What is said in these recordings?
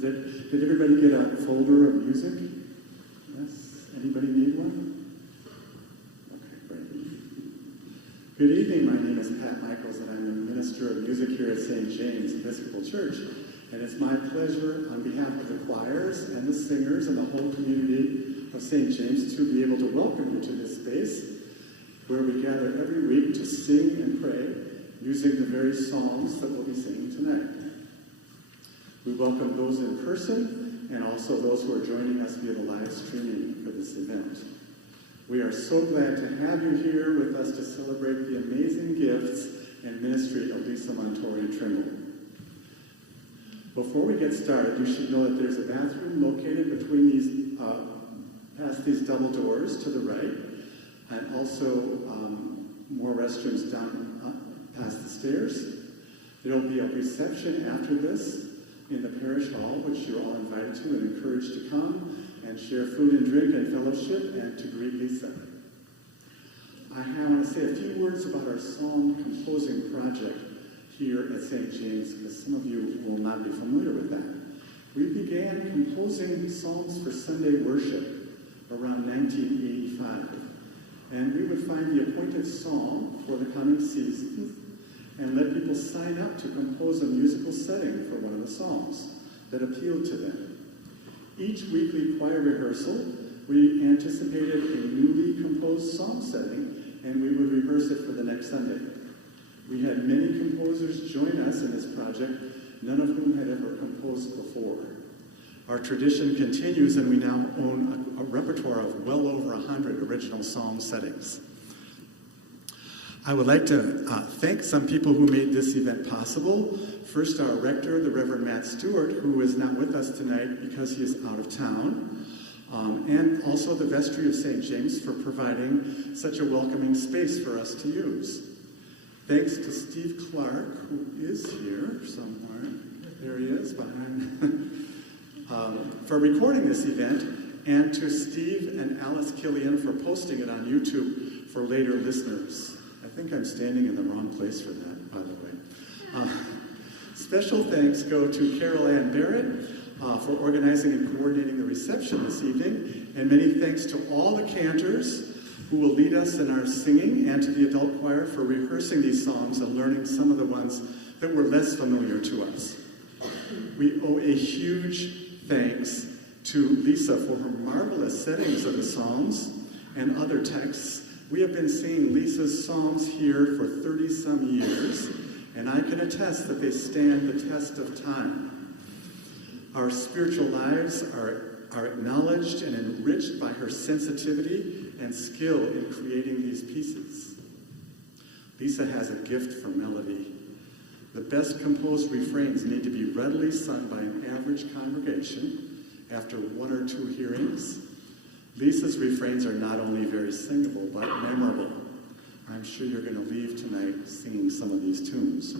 Did everybody get a folder of music? Yes? Anybody need one? Okay, great. Good evening, my name is Pat Michaels, and I'm the Minister of Music here at St. James Episcopal Church. And it's my pleasure, on behalf of the choirs and the singers and the whole community of St. James, to be able to welcome you to this space where we gather every week to sing and pray using the very songs that we'll be singing tonight. We welcome those in person and also those who are joining us via the live streaming for this event. We are so glad to have you here with us to celebrate the amazing gifts and ministry of Lisa Montuori and Trimble. Before we get started, you should know that there's a bathroom located between these, past these double doors to the right, and also more restrooms down past the stairs. There will be a reception after this in the parish hall, which you're all invited to and encouraged to come and share food and drink and fellowship and to greet Lisa. I want to say a few words about our song composing project here at St. James, because some of you will not be familiar with that. We began composing songs for Sunday worship around 1985, and we would find the appointed song for the coming season and let people sign up to compose a musical setting for one of the songs that appealed to them. Each weekly choir rehearsal, we anticipated a newly composed song setting, and we would rehearse it for the next Sunday. We had many composers join us in this project, none of whom had ever composed before. Our tradition continues, and we now own a repertoire of well over 100 original psalm settings. I would like to thank some people who made this event possible. First, our rector, the Reverend Matt Stewart, who is not with us tonight because he is out of town. And also the Vestry of St. James for providing such a welcoming space for us to use. Thanks to Steve Clark, who is here somewhere. There he is behind. For recording this event, and to Steve and Alice Killian for posting it on YouTube for later listeners. I think I'm standing in the wrong place for that, by the way. Special thanks go to Carol Ann Barrett for organizing and coordinating the reception this evening, and many thanks to all the cantors who will lead us in our singing, and to the adult choir for rehearsing these songs and learning some of the ones that were less familiar to us. We owe a huge thanks to Lisa for her marvelous settings of the Psalms and other texts. We have been singing Lisa's Psalms here for 30-some years, and I can attest that they stand the test of time. Our spiritual lives are acknowledged and enriched by her sensitivity and skill in creating these pieces. Lisa has a gift for melody. The best composed refrains need to be readily sung by an average congregation after one or two hearings. Lisa's refrains are not only very singable, but memorable. I'm sure you're going to leave tonight singing some of these tunes.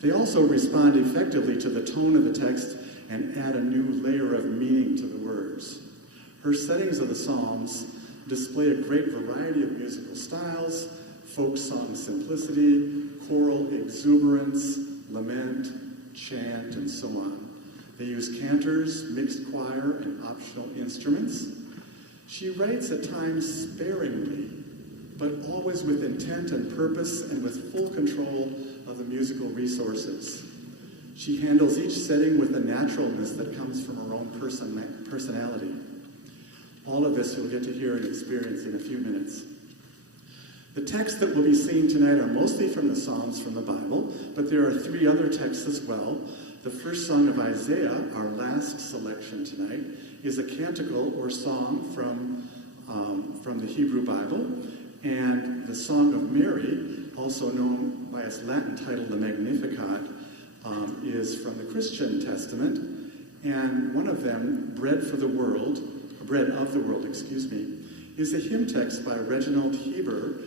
They also respond effectively to the tone of the text and add a new layer of meaning to the words. Her settings of the Psalms display a great variety of musical styles: folk song simplicity, choral exuberance, lament, chant, and so on. They use cantors, mixed choir, and optional instruments. She writes at times sparingly, but always with intent and purpose and with full control of the musical resources. She handles each setting with a naturalness that comes from her own personality. All of this you'll get to hear and experience in a few minutes. The texts that we'll be singing tonight are mostly from the Psalms from the Bible, but there are 3 other texts as well. The first song of Isaiah, our last selection tonight, is a canticle or song from the Hebrew Bible, and the Song of Mary, also known by its Latin title, the Magnificat, is from the Christian Testament, and one of them, Bread of the World, is a hymn text by Reginald Heber,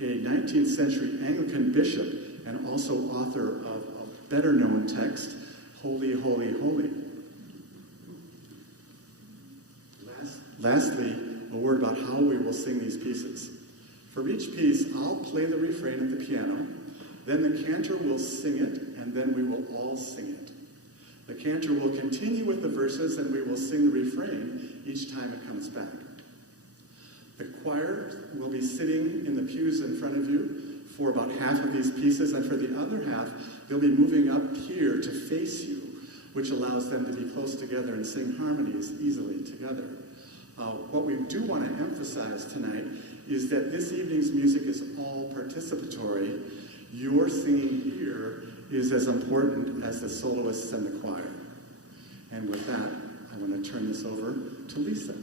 a 19th century Anglican bishop and also author of a better-known text, Holy, Holy, Holy. Lastly, a word about how we will sing these pieces. For each piece, I'll play the refrain at the piano, then the cantor will sing it, and then we will all sing it. The cantor will continue with the verses and we will sing the refrain each time it comes back. The choir will be sitting in the pews in front of you for about half of these pieces, and for the other half, they'll be moving up here to face you, which allows them to be close together and sing harmonies easily together. What we do want to emphasize tonight is that this evening's music is all participatory. Your singing here is as important as the soloists and the choir. And with that, I want to turn this over to Lisa.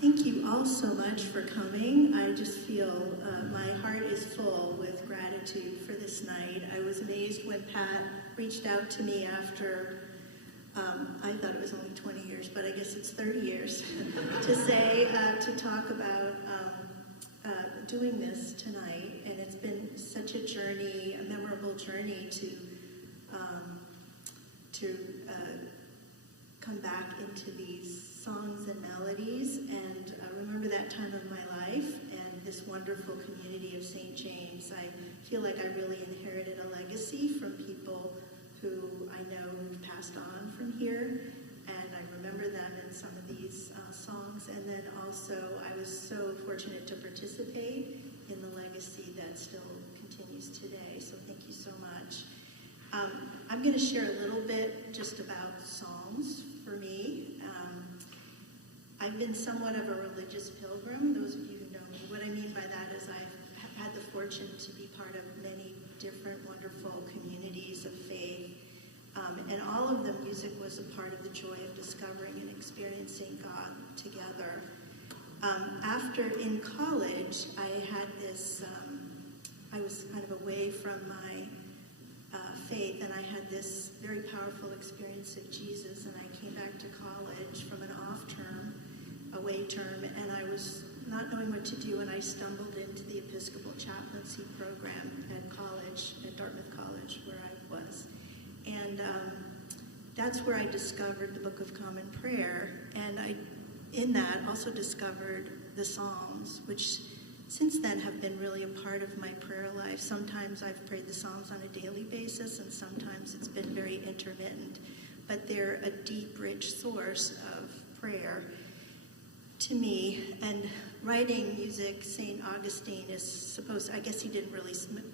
Thank you all so much for coming. I just feel my heart is full with gratitude for this night. I was amazed when Pat reached out to me after, I thought it was only 20 years, but I guess it's 30 years, to talk about doing this tonight. And it's been such a journey, a memorable journey to come back into these songs and melodies, and remember that time of my life and this wonderful community of St. James. I feel like I really inherited a legacy from people who I know who've passed on from here, and I remember them in some of these songs. And then also I was so fortunate to participate in the legacy that still continues today, so thank you so much. I'm going to share a little bit just about songs for me. I've been somewhat of a religious pilgrim. Those of you who know me, what I mean by that is I've had the fortune to be part of many different wonderful communities of faith. And all of the music was a part of the joy of discovering and experiencing God together. After in college, I had this, I was kind of away from my faith, and I had this very powerful experience of Jesus, and I came back to college from an away term, and I was not knowing what to do, and I stumbled into the Episcopal chaplaincy program at college, at Dartmouth College, where I was. And that's where I discovered the Book of Common Prayer, and I, in that, also discovered the Psalms, which since then have been really a part of my prayer life. Sometimes I've prayed the Psalms on a daily basis, and sometimes it's been very intermittent, but they're a deep, rich source of prayer to me. And writing music, St. Augustine is supposed, I guess he didn't really,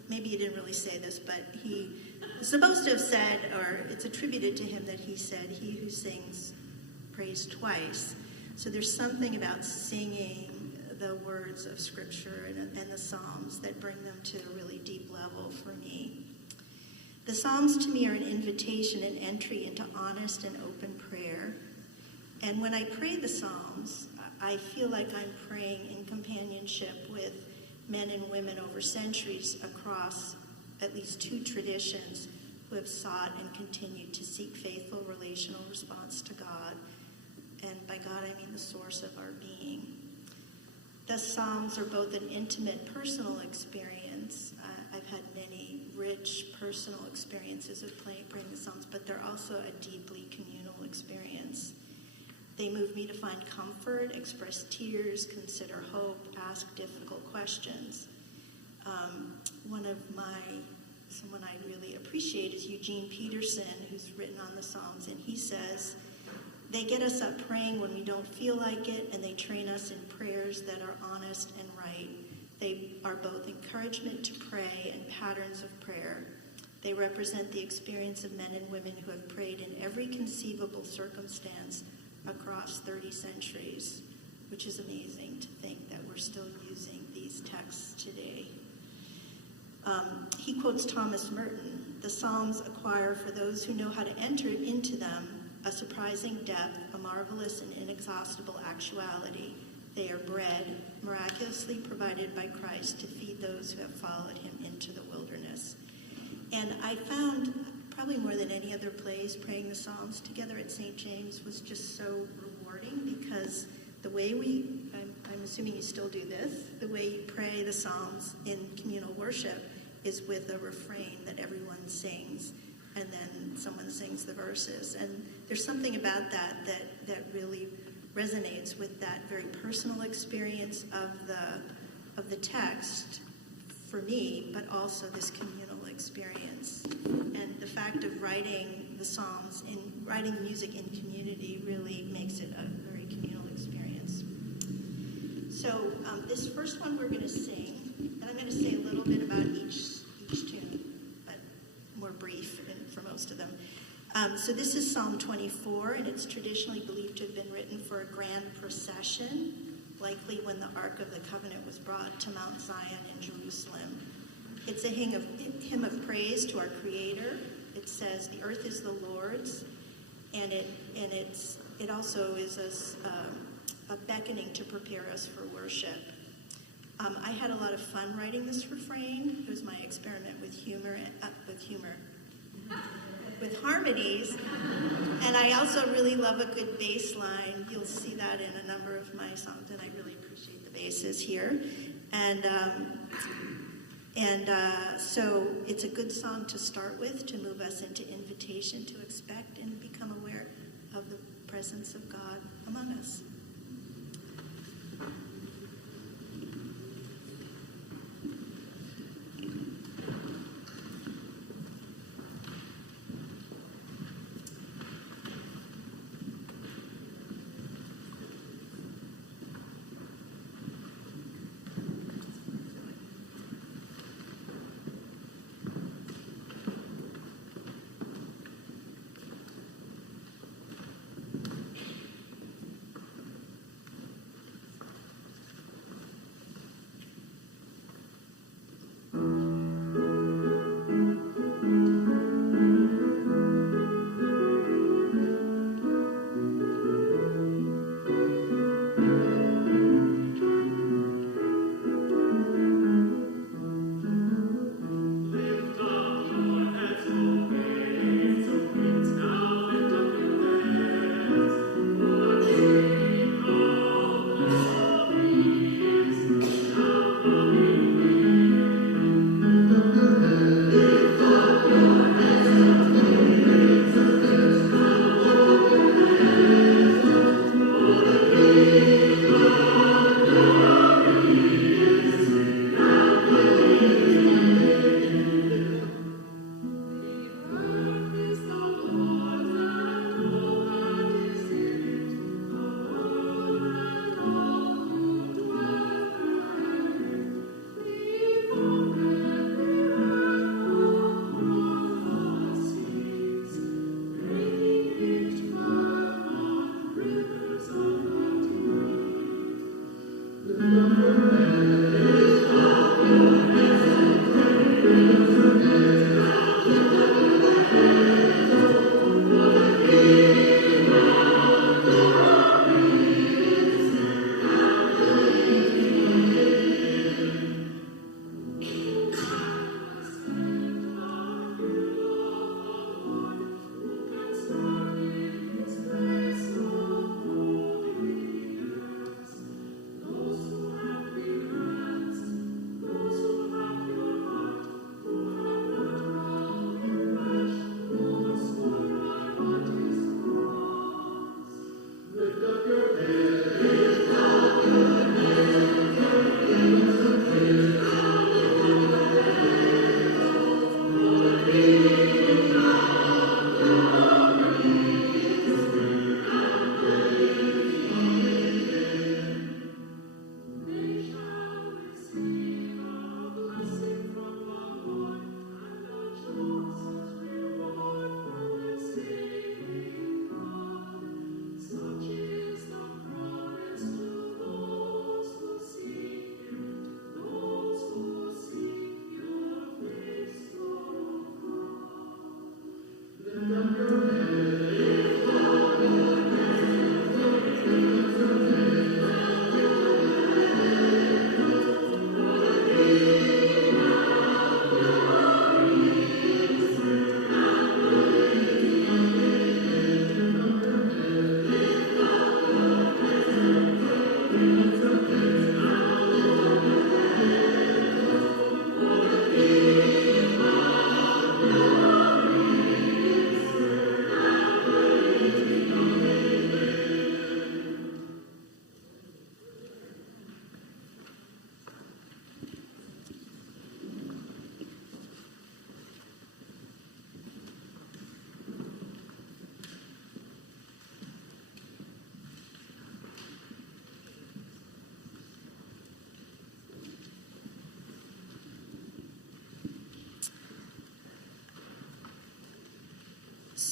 maybe he didn't really say this, but he was supposed to have said, or it's attributed to him that he said, "He who sings prays twice." So there's something about singing the words of Scripture and the Psalms that bring them to a really deep level for me. The Psalms to me are an invitation and entry into honest and open prayer. And when I pray the Psalms, I feel like I'm praying in companionship with men and women over centuries across at least two traditions who have sought and continued to seek faithful relational response to God. And by God, I mean the source of our being. The Psalms are both an intimate, personal experience. I've had many rich, personal experiences of praying the Psalms, but they're also a deeply communal experience. They move me to find comfort, express tears, consider hope, ask difficult questions. Someone I really appreciate is Eugene Peterson, who's written on the Psalms, and he says, "They get us up praying when we don't feel like it, and they train us in prayers that are honest and right. They are both encouragement to pray and patterns of prayer. They represent the experience of men and women who have prayed in every conceivable circumstance across 30 centuries, which is amazing to think that we're still using these texts today." He quotes Thomas Merton, "The Psalms acquire for those who know how to enter into them a surprising depth, a marvelous and inexhaustible actuality. They are bread, miraculously provided by Christ to feed those who have followed him into the wilderness." And I found, probably more than any other place, praying the Psalms together at St. James was just so rewarding, because the way I'm assuming you still do this, the way you pray the Psalms in communal worship is with a refrain that everyone sings. and then someone sings the verses. And there's something about that really resonates with that very personal experience of the text for me, but also this communal experience. And the fact of writing the Psalms and writing music in community really makes it a very communal experience. So this first one we're going to sing, and I'm going to say a little bit about each tune, but more brief for most of them. So this is Psalm 24, and it's traditionally believed to have been written for a grand procession, likely when the Ark of the Covenant was brought to Mount Zion in Jerusalem. It's a hymn of praise to our Creator. It says, "The earth is the Lord's," and it also is a beckoning to prepare us for worship. I had a lot of fun writing this refrain. It was my experiment with with harmonies, and I also really love a good bass line. You'll see that in a number of my songs, and I really appreciate the basses here. So it's a good song to start with, to move us into invitation to expect and become aware of the presence of God among us.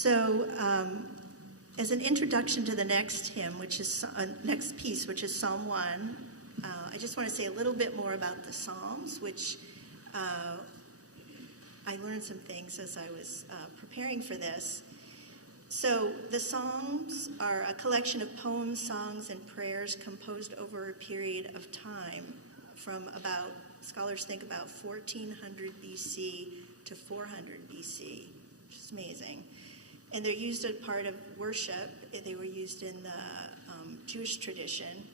So, as an introduction to the next hymn, which is next piece, which is Psalm 1, I just want to say a little bit more about the Psalms, which I learned some things as I was preparing for this. So the Psalms are a collection of poems, songs, and prayers composed over a period of time from about, scholars think about 1400 BC to 400 BC, which is amazing. And they're used as part of worship. They were used in the Jewish tradition.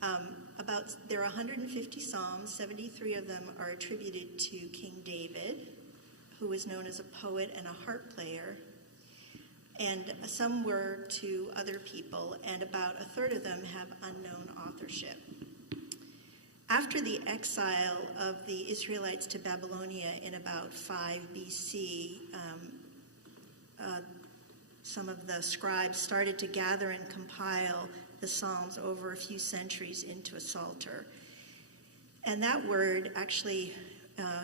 There are 150 psalms. 73 of them are attributed to King David, who was known as a poet and a harp player. And some were to other people, and about a third of them have unknown authorship. After the exile of the Israelites to Babylonia in about 5 BC, some of the scribes started to gather and compile the Psalms over a few centuries into a psalter. And that word actually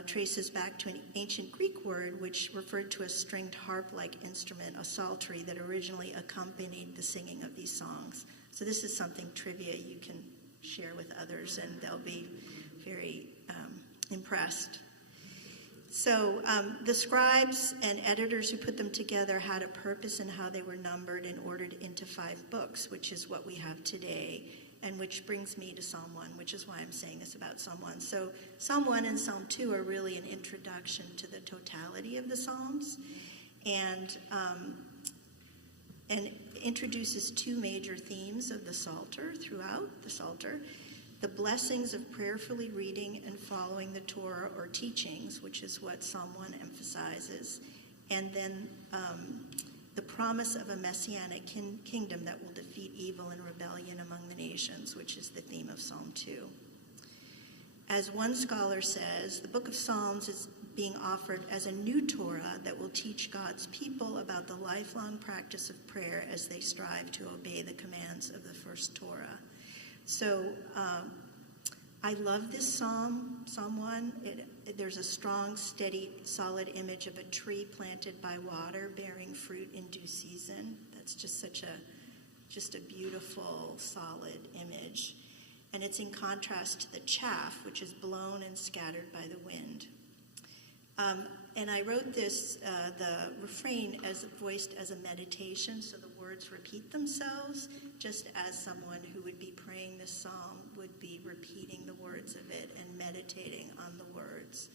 traces back to an ancient Greek word which referred to a stringed harp-like instrument, a psaltery, that originally accompanied the singing of these songs. So this is something trivia you can share with others, and they'll be very impressed. So the scribes and editors who put them together had a purpose in how they were numbered and ordered into 5 books, which is what we have today, and which brings me to Psalm 1, which is why I'm saying this about Psalm 1. So Psalm 1 and Psalm 2 are really an introduction to the totality of the Psalms, and introduces 2 major themes of the Psalter throughout the Psalter: the blessings of prayerfully reading and following the Torah or teachings, which is what Psalm 1 emphasizes, and then the promise of a messianic kingdom that will defeat evil and rebellion among the nations, which is the theme of Psalm 2. As one scholar says, the book of Psalms is being offered as a new Torah that will teach God's people about the lifelong practice of prayer as they strive to obey the commands of the first Torah. So I love this psalm, Psalm 1. There's a strong, steady, solid image of a tree planted by water bearing fruit in due season. That's just just a beautiful, solid image. And it's in contrast to the chaff, which is blown and scattered by the wind. And I wrote this, the refrain, as voiced as a meditation, so the words repeat themselves, just as someone who would be praying this psalm would be repeating the words of it and meditating on the words.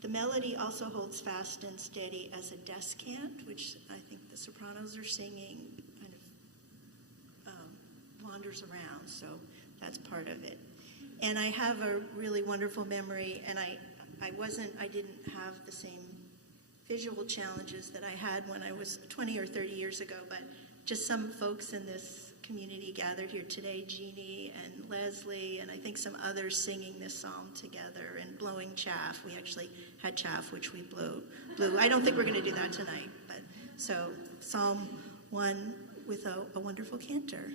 The melody also holds fast and steady as a descant, which I think the sopranos are singing, kind of wanders around, so that's part of it. And I have a really wonderful memory, and I didn't have the same visual challenges that I had when I was 20 or 30 years ago, but just some folks in this community gathered here today, Jeannie and Leslie, and I think some others singing this psalm together and blowing chaff. We actually had chaff, which we blew. I don't think we're going to do that tonight, but so Psalm 1 with a wonderful cantor.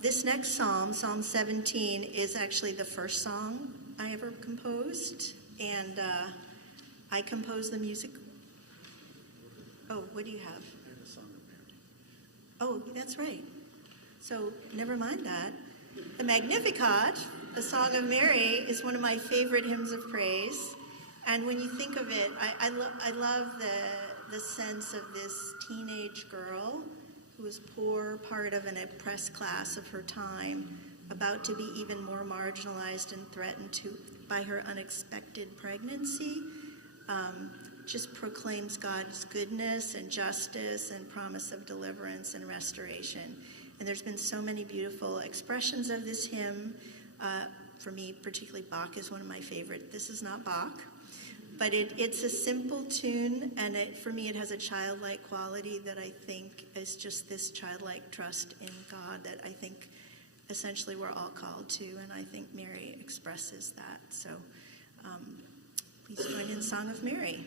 This next psalm, Psalm 17, is actually the first song I ever composed, and I composed the music. Oh, what do you have? I have a song of Mary. Oh, that's right. So never mind that. The Magnificat, the Song of Mary, is one of my favorite hymns of praise. And when you think of it, I love the sense of this teenage girl who was poor, part of an oppressed class of her time, about to be even more marginalized and threatened by her unexpected pregnancy. Just proclaims God's goodness and justice and promise of deliverance and restoration. And there's been so many beautiful expressions of this hymn. For me, particularly Bach is one of my favorite. This is not Bach, but it's a simple tune, and for me it has a childlike quality that I think is just this childlike trust in God that I think essentially we're all called to, and I think Mary expresses that. So please join in Song of Mary.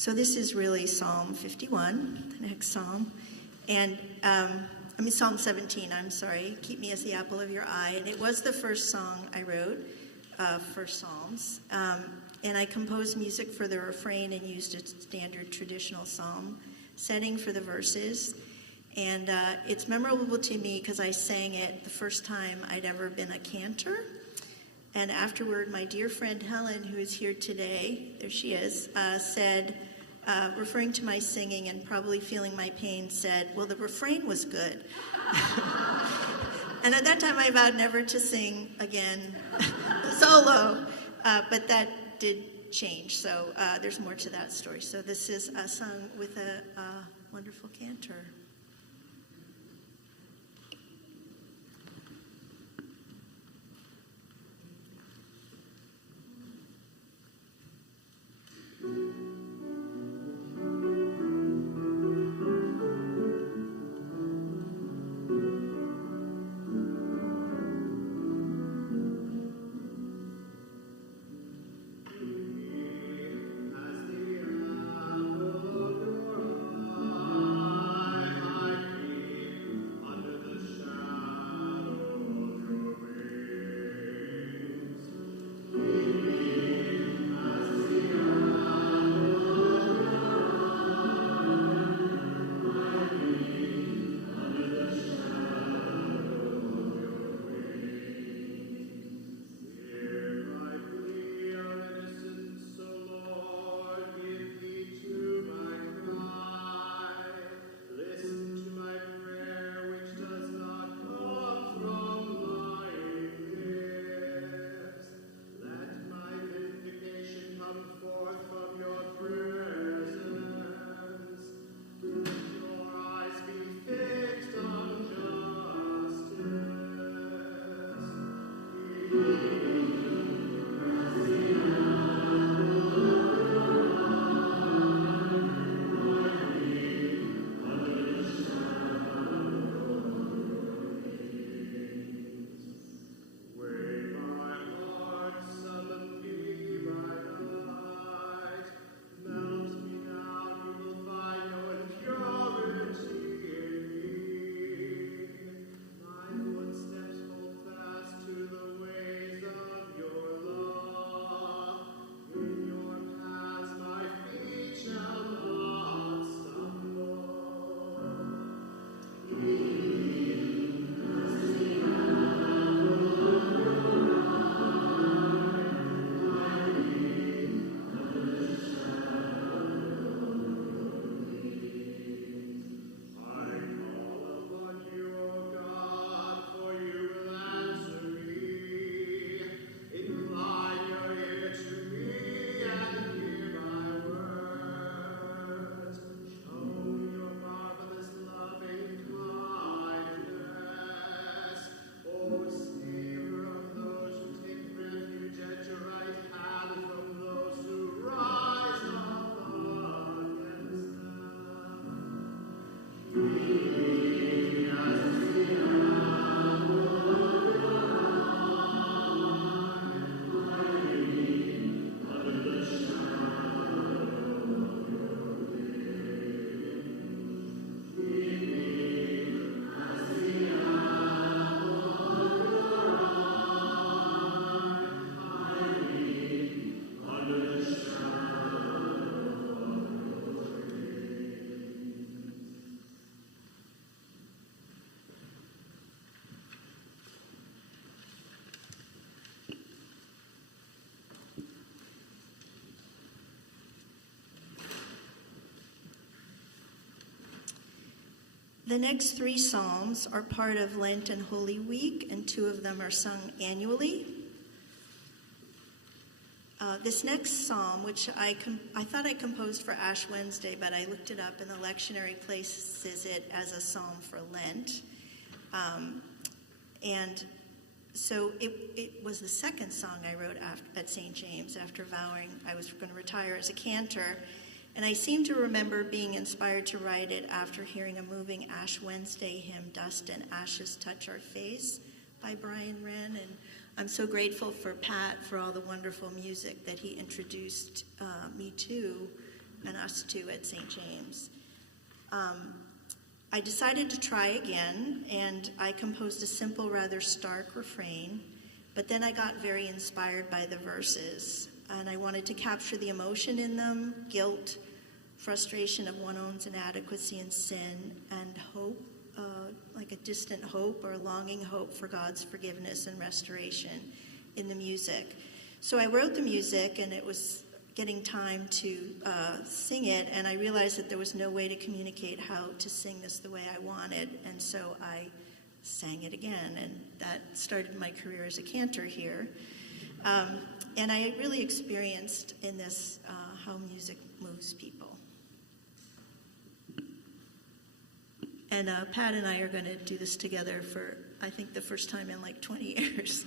So this is really Psalm 51, the next psalm. And, Psalm 17, I'm sorry. Keep me as the apple of your eye. And it was the first song I wrote for Psalms. And I composed music for the refrain and used a standard traditional psalm setting for the verses. And it's memorable to me because I sang it the first time I'd ever been a cantor. And afterward, my dear friend Helen, who is here today, there she is, said, referring to my singing and probably feeling my pain, said, well, the refrain was good. And at that time, I vowed never to sing again solo. But that did change, so there's more to that story. So this is sung with a wonderful cantor. The next three psalms are part of Lent and Holy Week, and two of them are sung annually. This next psalm, which I thought I composed for Ash Wednesday, but I looked it up, and the lectionary places it as a psalm for Lent. And so it was the second song I wrote at St. James after vowing I was going to retire as a cantor. And I seem to remember being inspired to write it after hearing a moving Ash Wednesday hymn, Dust and Ashes Touch Our Face, by Brian Wren. And I'm so grateful for Pat for all the wonderful music that he introduced me to and us too at St. James. I decided to try again, and I composed a simple, rather stark refrain, but then I got very inspired by the verses, and I wanted to capture the emotion in them, guilt, frustration of one's own inadequacy and sin, and hope, like a distant hope or a longing hope for God's forgiveness and restoration in the music. So I wrote the music, and it was getting time to sing it, and I realized that there was no way to communicate how to sing this the way I wanted, and so I sang it again, and that started my career as a cantor here. And I really experienced in this how music moves people. And Pat and I are going to do this together for, I think, the first time in like 20 years.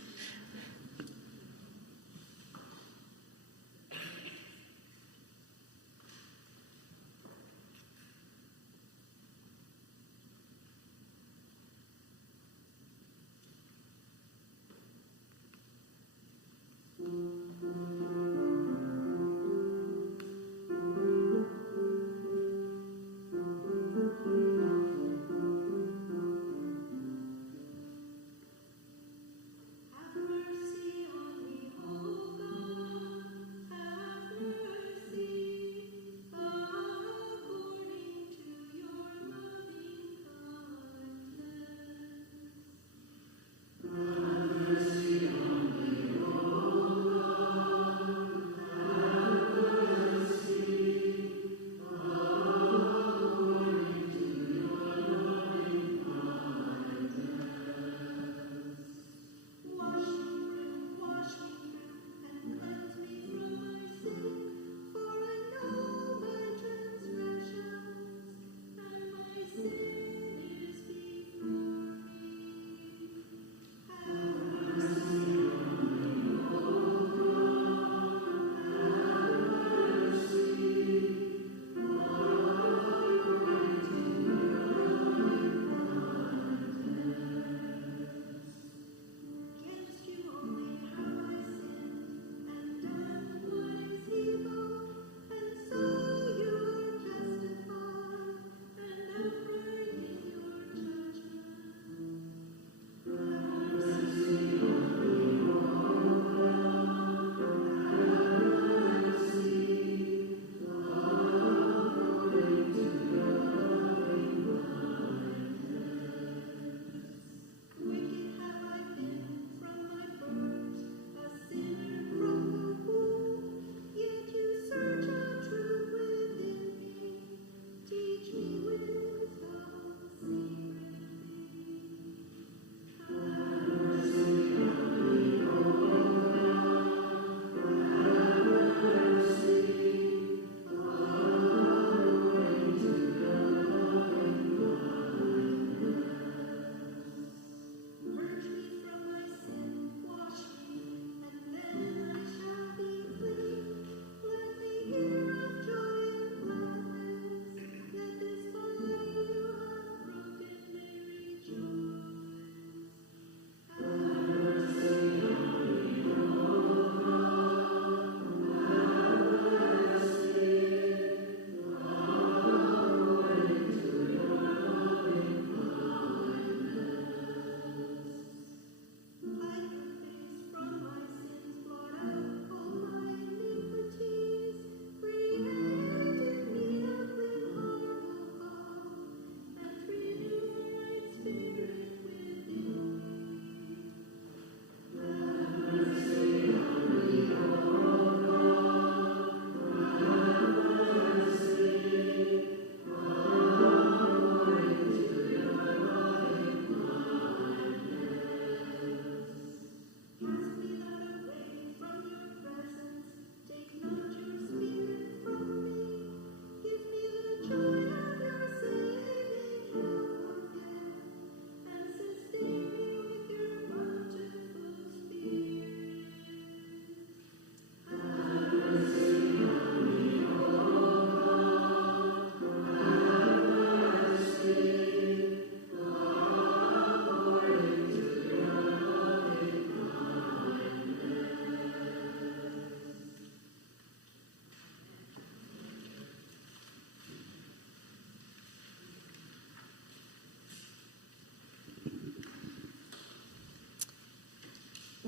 Happy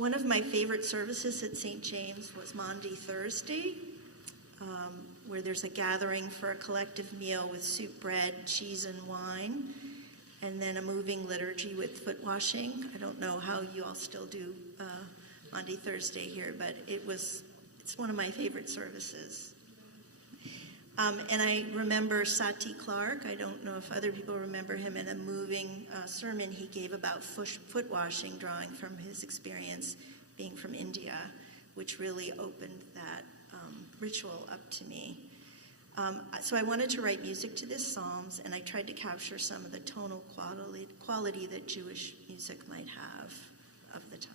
One of my favorite services at St. James was Maundy Thursday, where there's a gathering for a collective meal with soup, bread, cheese, and wine, and then a moving liturgy with foot washing. I don't know how you all still do Maundy Thursday here, but it's one of my favorite services. And I remember Sati Clark. I don't know if other people remember him, in a moving sermon he gave about foot washing, drawing from his experience being from India, which really opened that ritual up to me. So I wanted to write music to this Psalms, and I tried to capture some of the tonal quality that Jewish music might have of the time.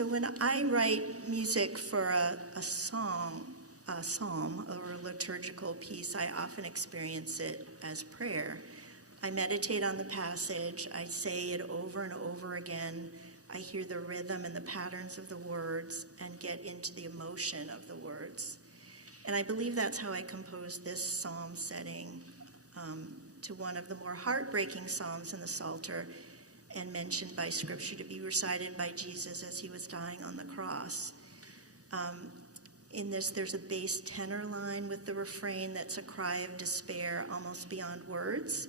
So when I write music for a song, a psalm, or a liturgical piece, I often experience it as prayer. I meditate on the passage, I say it over and over again, I hear the rhythm and the patterns of the words and get into the emotion of the words. And I believe that's how I composed this psalm setting to one of the more heartbreaking psalms in the Psalter and mentioned by Scripture to be recited by Jesus as he was dying on the cross. In this, there's a bass tenor line with the refrain that's a cry of despair almost beyond words,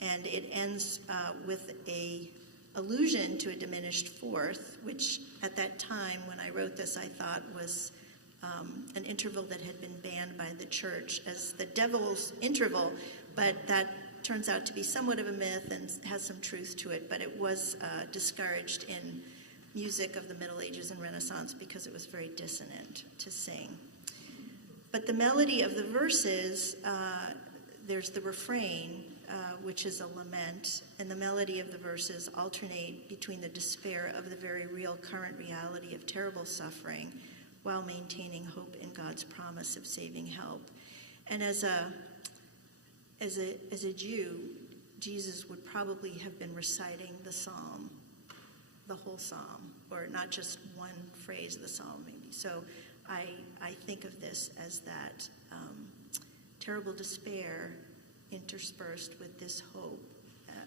and it ends with a allusion to a diminished fourth, which at that time when I wrote this I thought was an interval that had been banned by the church as the devil's interval, but that turns out to be somewhat of a myth and has some truth to it, but it was discouraged in music of the Middle Ages and Renaissance because it was very dissonant to sing. But the melody of the verses, there's the refrain, which is a lament, and the melody of the verses alternate between the despair of the very real current reality of terrible suffering while maintaining hope in God's promise of saving help. And as a Jew, Jesus would probably have been reciting the psalm, the whole psalm, or not just one phrase of the psalm maybe. So I think of this as that terrible despair interspersed with this hope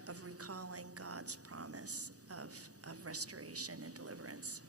of recalling God's promise of restoration and deliverance.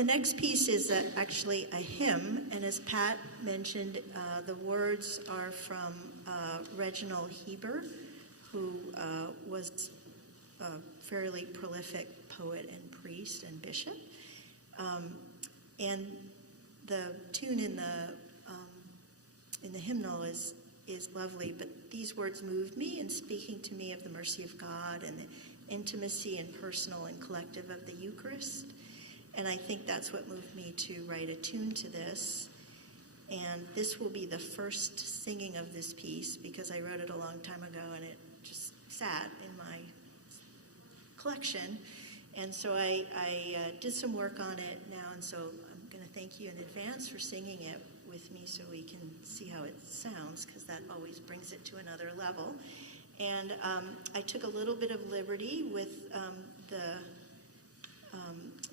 The next piece is actually a hymn, and as Pat mentioned, the words are from Reginald Heber, who was a fairly prolific poet and priest and bishop. And the tune in the hymnal is lovely, but these words moved me in speaking to me of the mercy of God and the intimacy and personal and collective of the Eucharist. And I think that's what moved me to write a tune to this. And this will be the first singing of this piece because I wrote it a long time ago and it just sat in my collection. And so I did some work on it now, and so I'm going to thank you in advance for singing it with me so we can see how it sounds, because that always brings it to another level. And I took a little bit of liberty with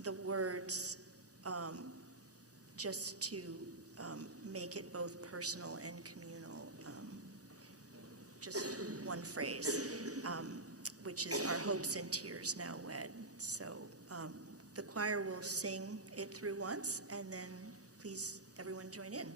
the words just to make it both personal and communal. Just one phrase, which is "Our hopes and tears now wed." So the choir will sing it through once, and then please everyone join in.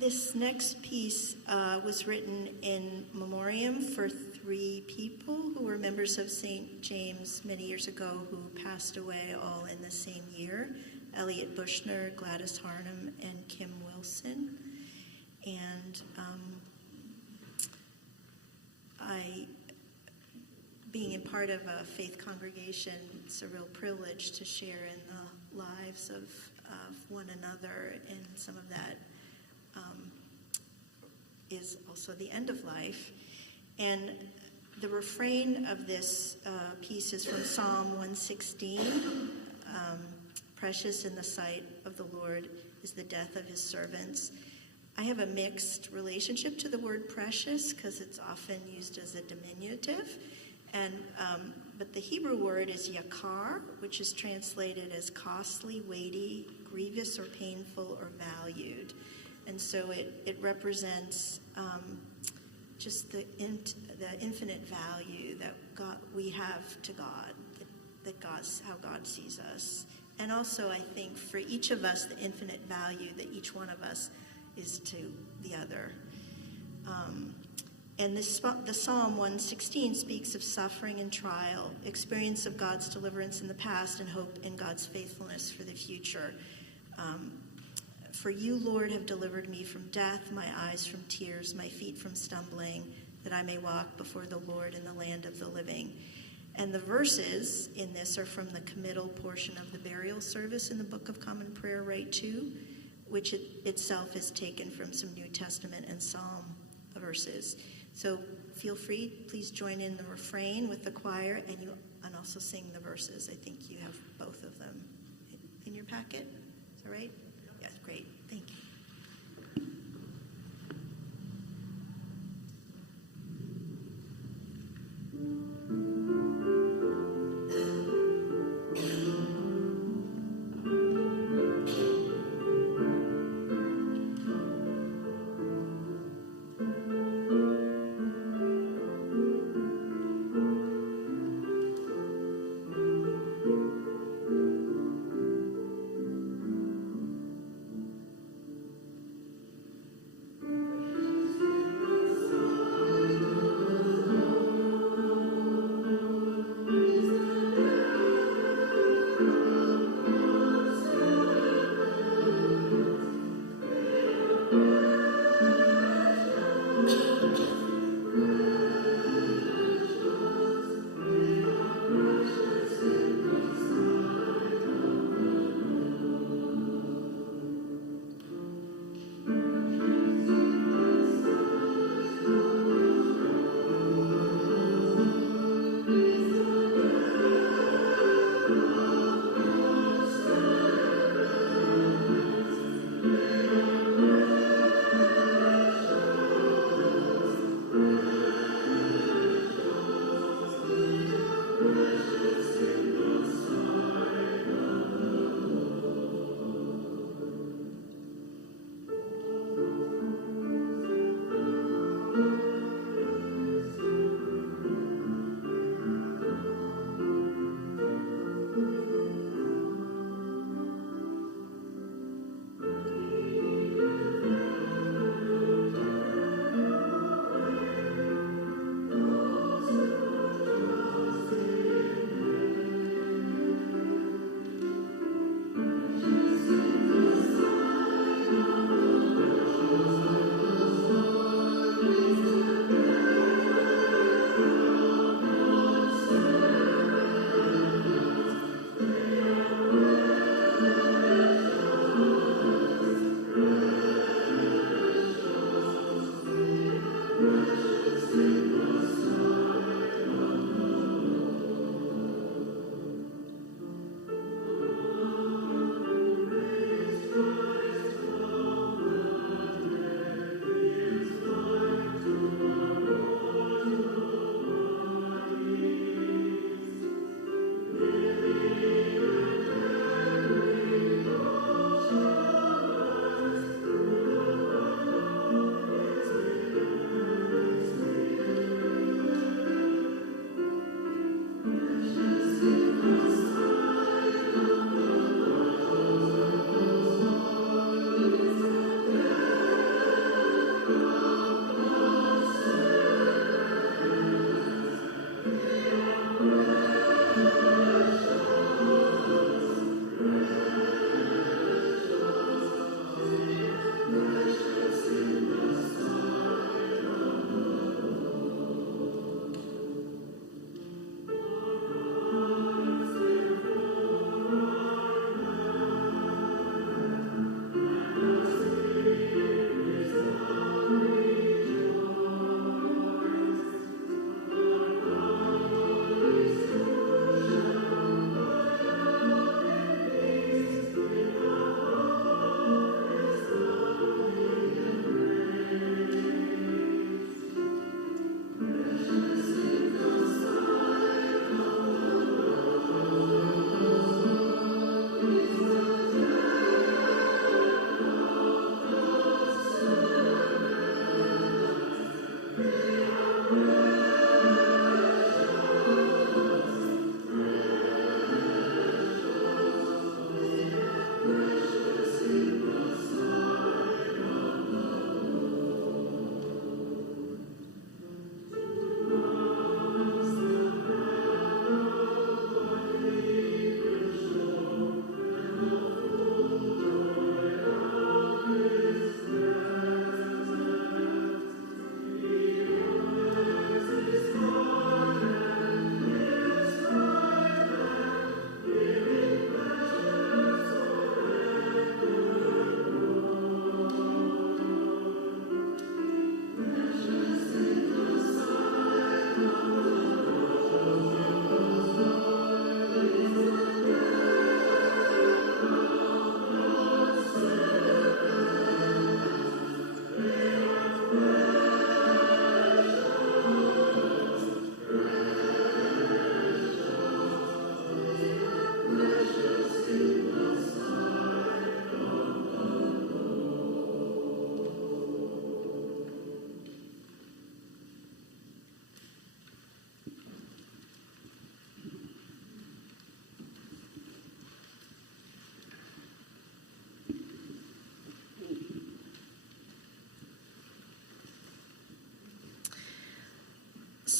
This next piece was written in memoriam for 3 people who were members of St. James many years ago who passed away all in the same year. Elliot Bushner, Gladys Harnum, and Kim Wilson. And being a part of a faith congregation, it's a real privilege to share in the lives of one another, and some of that is also the end of life. And the refrain of this piece is from Psalm 116. Precious in the sight of the Lord is the death of his servants. I have a mixed relationship to the word precious because it's often used as a diminutive. But the Hebrew word is yakar, which is translated as costly, weighty, grievous, or painful, or valued. And so it represents just the infinite value that we have to God, that God's how God sees us. And also, I think, for each of us, the infinite value that each one of us is to the other. And the Psalm 116 speaks of suffering and trial, experience of God's deliverance in the past, and hope in God's faithfulness for the future. For you, Lord, have delivered me from death, my eyes from tears, my feet from stumbling, that I may walk before the Lord in the land of the living. And the verses in this are from the committal portion of the burial service in the Book of Common Prayer, Rite 2, which itself is taken from some New Testament and Psalm verses. So feel free, please join in the refrain with the choir and also sing the verses. I think you have both of them in your packet. Is that right? Yes, great. Thank you.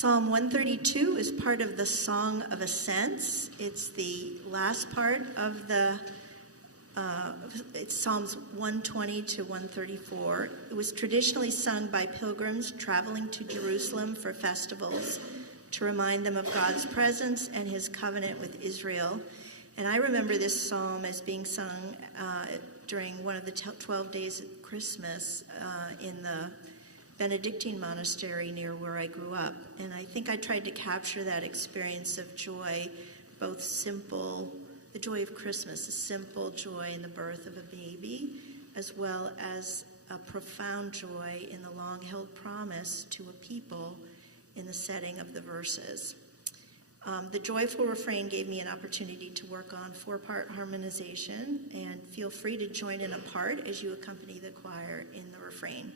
Psalm 132 is part of the Song of Ascents. It's the last part of it's Psalms 120 to 134. It was traditionally sung by pilgrims traveling to Jerusalem for festivals to remind them of God's presence and his covenant with Israel. And I remember this psalm as being sung during one of the 12 days of Christmas in the Benedictine monastery near where I grew up. And I think I tried to capture that experience of joy, both simple, the joy of Christmas, a simple joy in the birth of a baby, as well as a profound joy in the long-held promise to a people in the setting of the verses. The joyful refrain gave me an opportunity to work on 4-part harmonization, and feel free to join in a part as you accompany the choir in the refrain.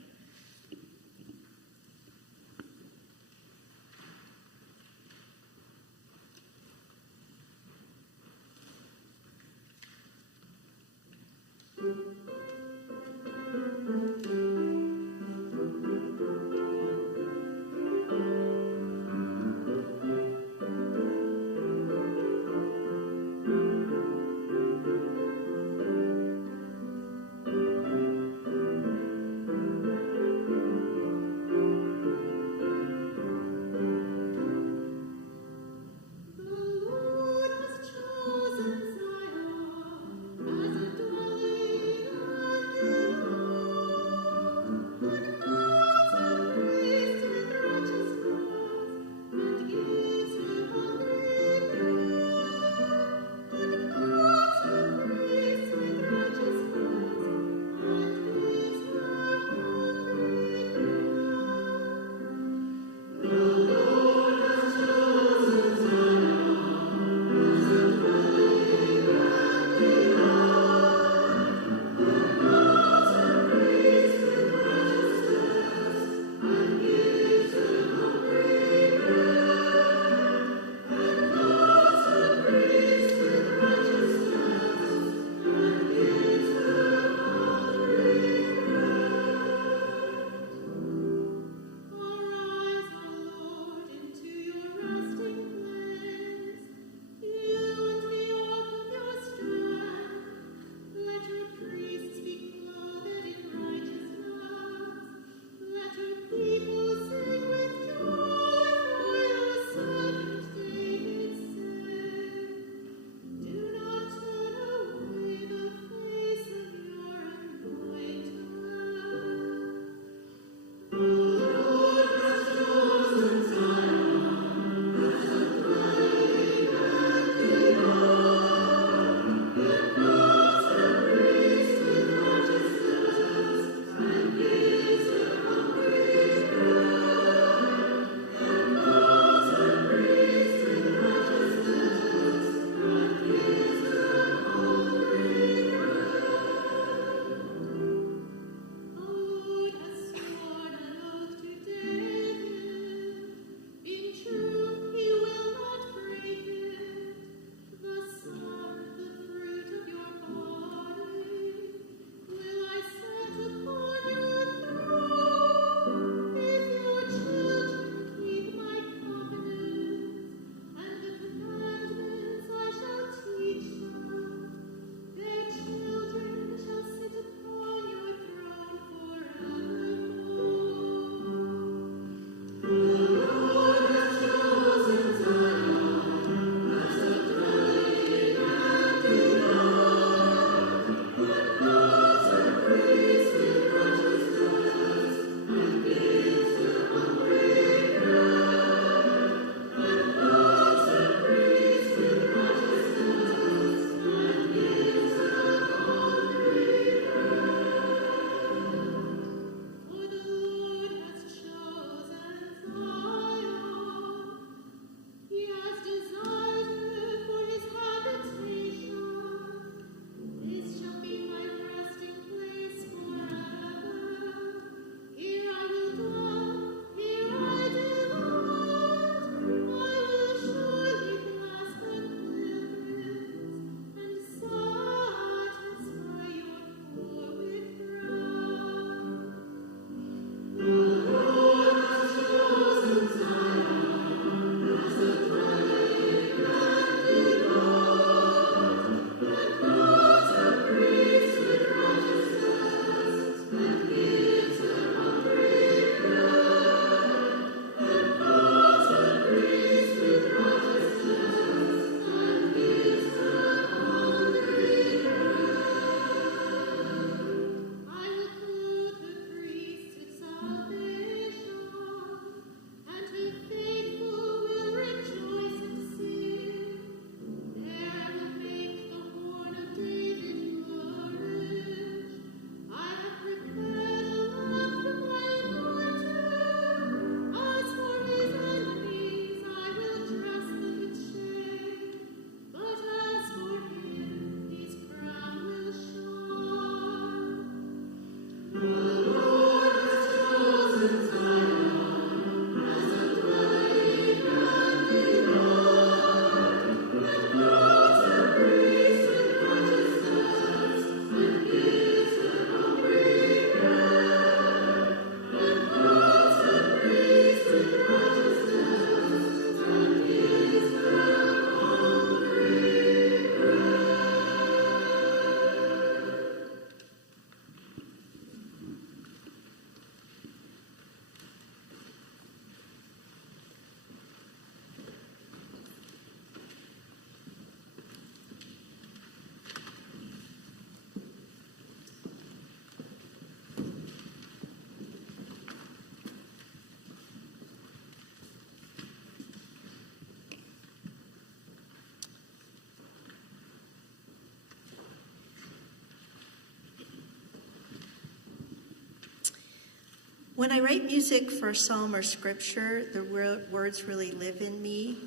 When I write music for psalm or scripture, the words really live in me.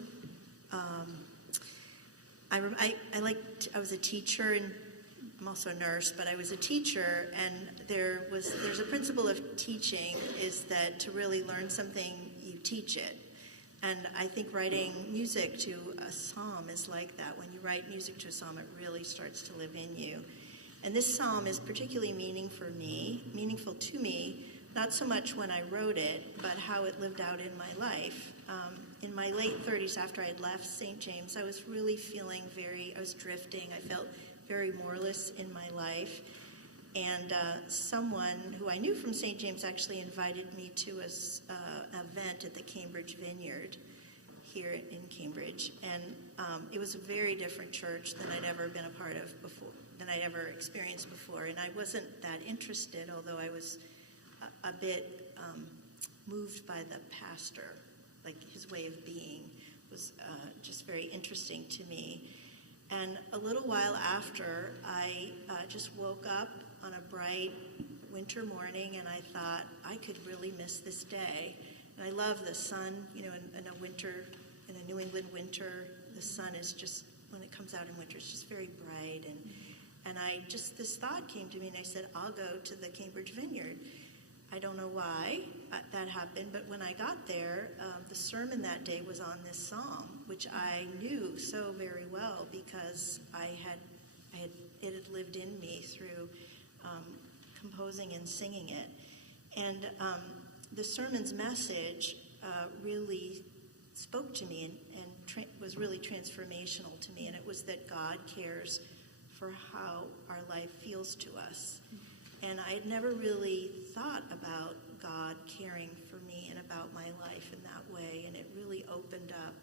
I was a teacher, and I'm also a nurse, but I was a teacher, and there's a principle of teaching is that to really learn something, you teach it. And I think writing music to a psalm is like that. When you write music to a psalm, it really starts to live in you. And this psalm is particularly meaningful to me, not so much when I wrote it, but how it lived out in my life. In my late 30s, after I had left St. James, I was really feeling I was drifting. I felt very moreless in my life. And someone who I knew from St. James actually invited me to an event at the Cambridge Vineyard here in Cambridge. And it was a very different church than I'd ever been a part of before, than I'd ever experienced before. And I wasn't that interested, although I was a bit moved by the pastor. Like his way of being was just very interesting to me. And a little while after, I just woke up on a bright winter morning, and I thought, I could really miss this day. And I love the sun, in a New England winter, the sun is just, when it comes out in winter, it's just very bright. And this thought came to me, and I said, I'll go to the Cambridge Vineyard. I don't know why that happened, but when I got there, the sermon that day was on this psalm, which I knew so very well because it had lived in me through composing and singing it. And the sermon's message really spoke to me and was really transformational to me, and it was that God cares for how our life feels to us. And I had never really thought about God caring for me and about my life in that way, and it really opened up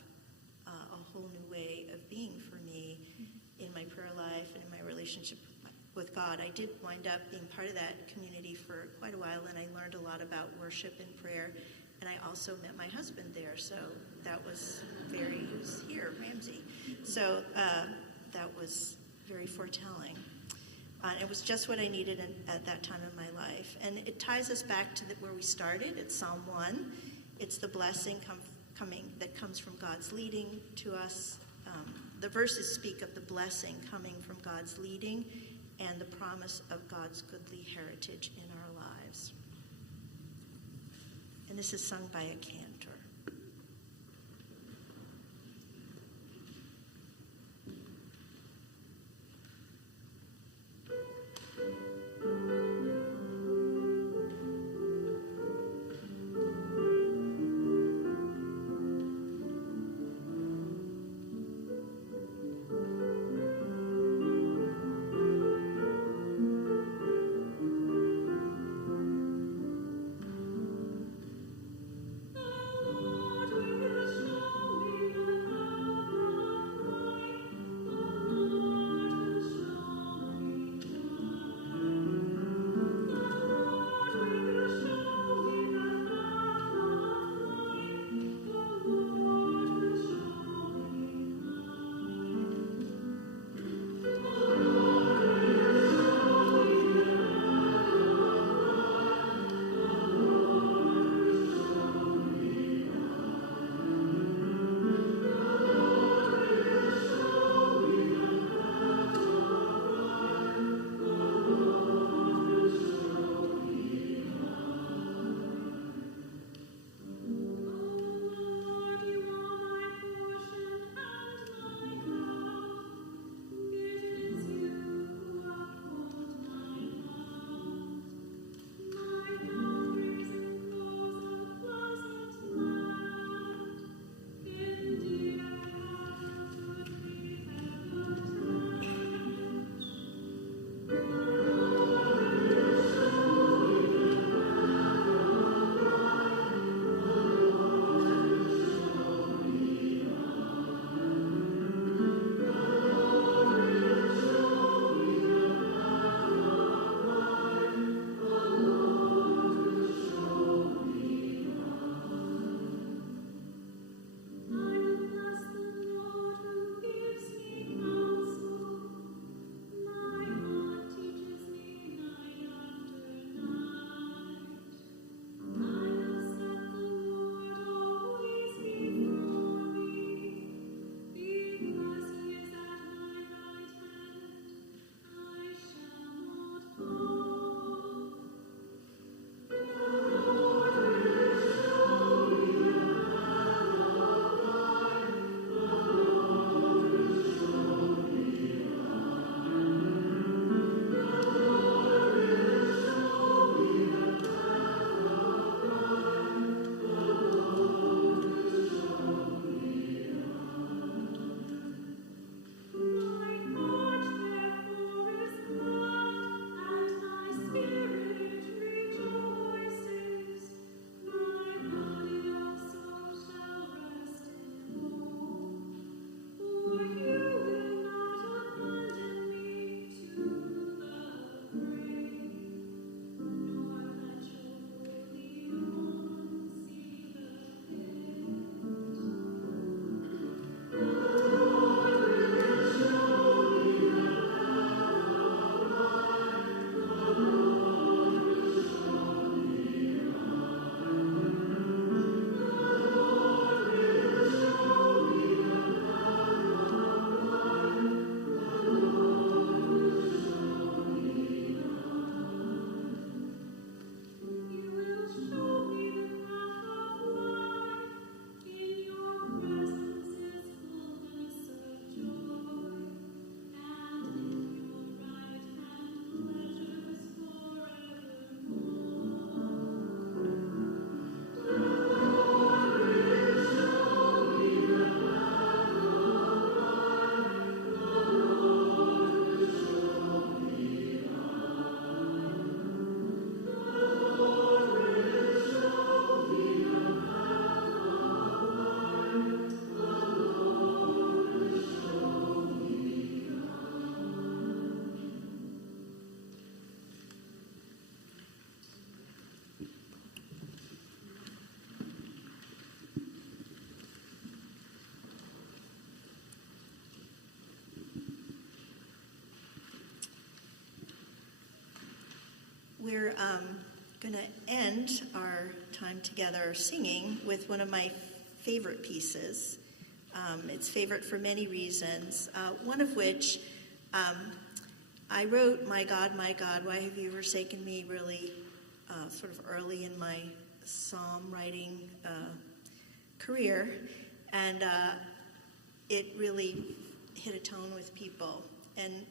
a whole new way of being for me in my prayer life and in my relationship with God. I did wind up being part of that community for quite a while, and I learned a lot about worship and prayer, and I also met my husband there, so that was he was here, Ramsey. So that was very foretelling. It was just what I needed at that time in my life. And it ties us back to where we started. It's Psalm 1. It's the blessing that comes from God's leading to us. The verses speak of the blessing coming from God's leading and the promise of God's goodly heritage in our lives. And this is sung by a cantor. we're going to end our time together singing with one of my favorite pieces. It's favorite for many reasons, one of which I wrote, my God, why have you forsaken me, really sort of early in my psalm writing career, and it really hit a tone with people. And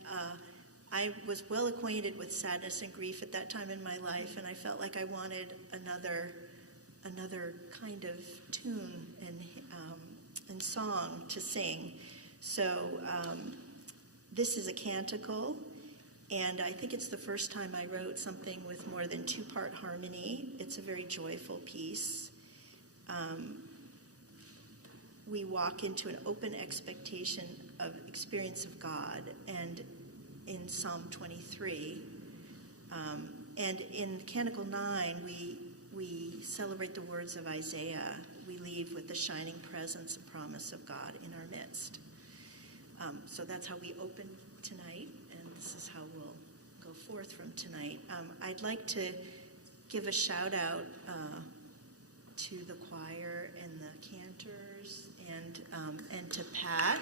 I was well acquainted with sadness and grief at that time in my life, and I felt like I wanted another kind of tune and song to sing. So this is a canticle, and I think it's the first time I wrote something with more than two-part harmony. It's a very joyful piece. We walk into an open expectation of experience of God, and in Psalm 23, and in Canticle 9, we celebrate the words of Isaiah. We leave with the shining presence and promise of God in our midst. So that's how we open tonight, and this is how we'll go forth from tonight. I'd like to give a shout out to the choir and the cantors and to Pat.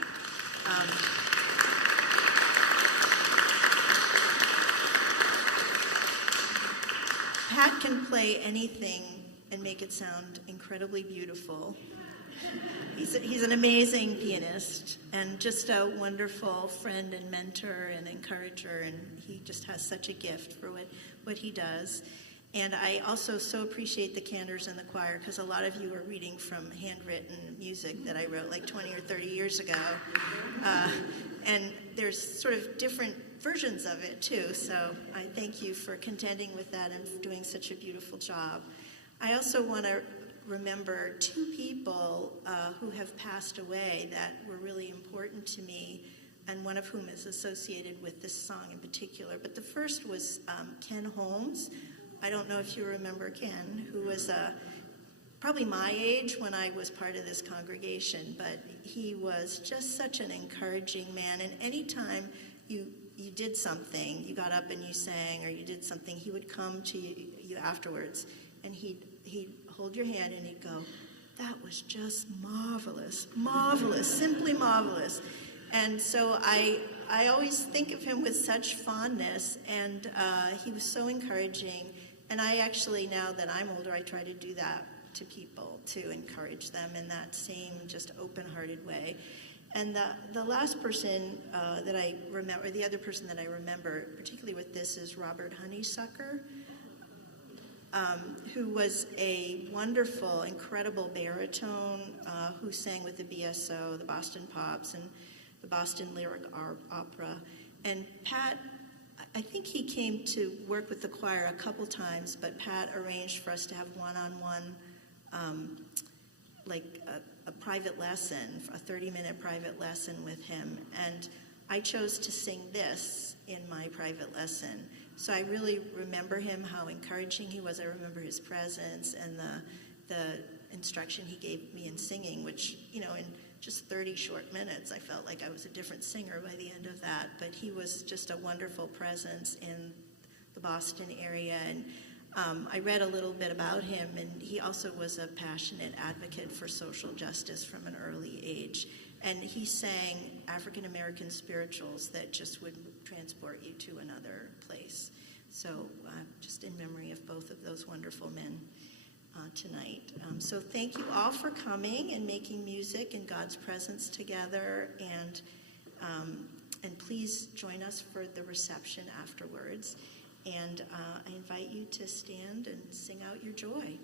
Pat can play anything and make it sound incredibly beautiful. He's an amazing pianist and just a wonderful friend and mentor and encourager, and he just has such a gift for what he does. And I also so appreciate the cantors and the choir, because a lot of you are reading from handwritten music that I wrote like 20 or 30 years ago. And there's sort of different versions of it too, so I thank you for contending with that and for doing such a beautiful job. I also want to remember two people who have passed away that were really important to me, and one of whom is associated with this song in particular. But the first was Ken Holmes. I don't know if you remember Ken, who was probably my age when I was part of this congregation, but he was just such an encouraging man, and anytime you did something, you got up and you sang, or you did something, he would come to you afterwards, and he'd hold your hand and he'd go, "That was just marvelous, simply marvelous." And so I always think of him with such fondness, and he was so encouraging. And I actually, now that I'm older, I try to do that to people, to encourage them in that same just open-hearted way. And the last person that I remember, the other person that I remember, particularly with this, is Robert Honeysucker, who was a wonderful, incredible baritone who sang with the BSO, the Boston Pops, and the Boston Lyric Opera. And Pat, I think he came to work with the choir a couple times, but Pat arranged for us to have one-on-one, like a private lesson, a 30-minute private lesson with him. And I chose to sing this in my private lesson. So I really remember him, how encouraging he was. I remember his presence and the instruction he gave me in singing, which, in just 30 short minutes, I felt like I was a different singer by the end of that. But he was just a wonderful presence in the Boston area. And I read a little bit about him, and he also was a passionate advocate for social justice from an early age. And he sang African American spirituals that just would transport you to another place. So just in memory of both of those wonderful men tonight. So thank you all for coming and making music in God's presence together. And please join us for the reception afterwards. And I invite you to stand and sing out your joy.